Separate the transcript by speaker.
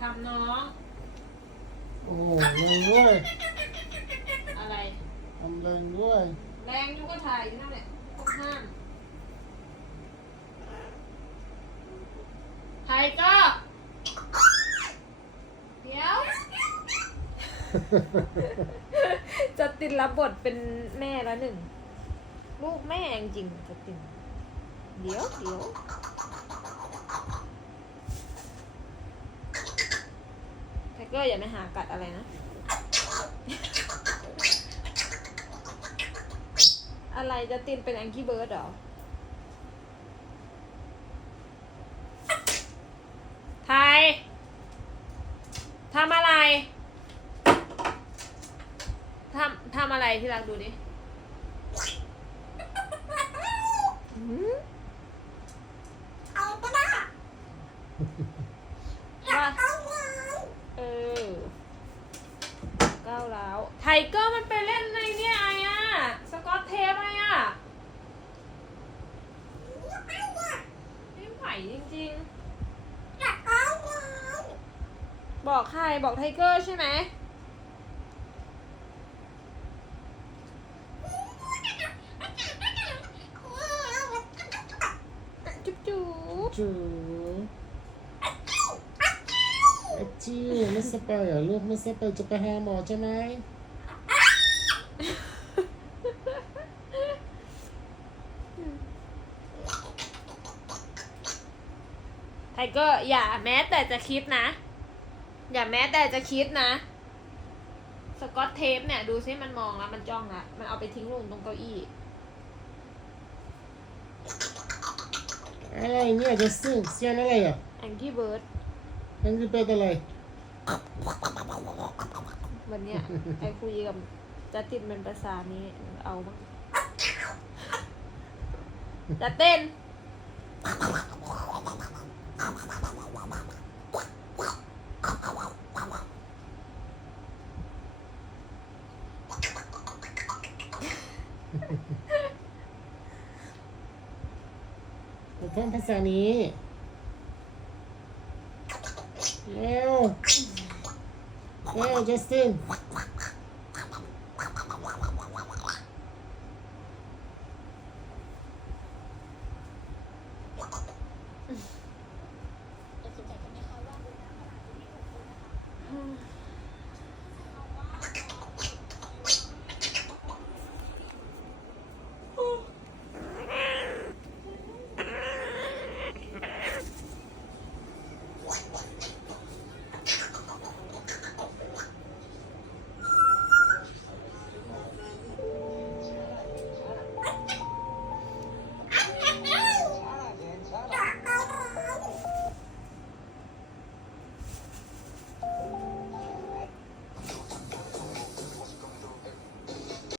Speaker 1: ทำน้อง
Speaker 2: โอ้โหแรงด้วย
Speaker 1: อะไร
Speaker 2: ทำแรงด้วย
Speaker 1: แรงอยูก็ถ่ายอยู่นั่นแหละต้องห้ามไทเก็เดี๋ยว
Speaker 3: จะตินรับบทเป็นแม่แล้วหนึ่ง ลูกแม่จริงๆจะตินเดี๋ยวเดี๋ยวไทเกอร์อย่าไม่หากัดอะไรนะ อะไรจะตินเป็นแองกี้เบิร์ดหรอไทยทำอะไรทำทำอะไรที่รักดูดิหืมว่าเออก้าวร้าวไทเกอร์มันไปเล่นในเนี่ยไอ้อะสกอตเทปไอ้อะไม่ไหวจริงๆ บอกใครบอกไทเกอร์ใช่ไหมจุ๊บจุ๊บ
Speaker 2: จูไอจิวไม่สบายเหรอลูกไม่สบายจะไปหาหมอใช่ไหม
Speaker 3: ไทเกอร์อย่าแม้แต่จะคิดนะ อย่าแม้แต่จะคิดนะ สกอตเทปเนี่ย ดูซิมันมองแล้วมันจ้องละมันเอาไปทิ้งลงตรงเก้าอี้
Speaker 2: อะไรเนี่ยจะซึ่งเสียงอะไรอะ
Speaker 3: แองกี้เบิร์ด
Speaker 2: นั่นคือเป็นอะไร
Speaker 3: วันเนี้ยไอคุยกับจะติดเป็นภาษานี้เอาบ้างจะเต้น
Speaker 2: เพิ่มภาษานี้เร็วเร็วจัสติน